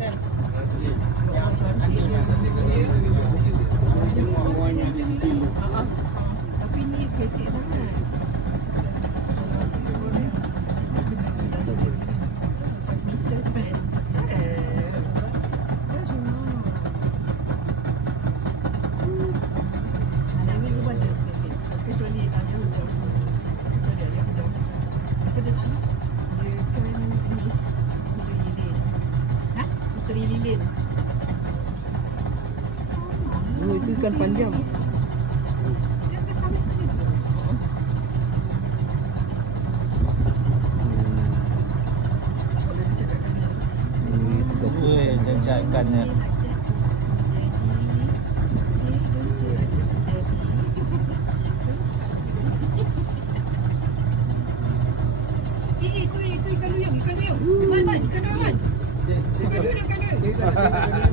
Sel. Yang anjurnya. Tapi ni cetek sangat. Meter span. Ini rumah dia sikit. Kecuali tanya hujan. Kecuali ada hujan. Apa dia tanya? Dia kan Miss Puteri Lilin. Ha? Puteri Lilin. Oh, itu ikan panjang. Jajak ikannya. Itu ikan duyung, ikan duyung. Man, ikan duyung, man. Ikan duyung, ikan duyung.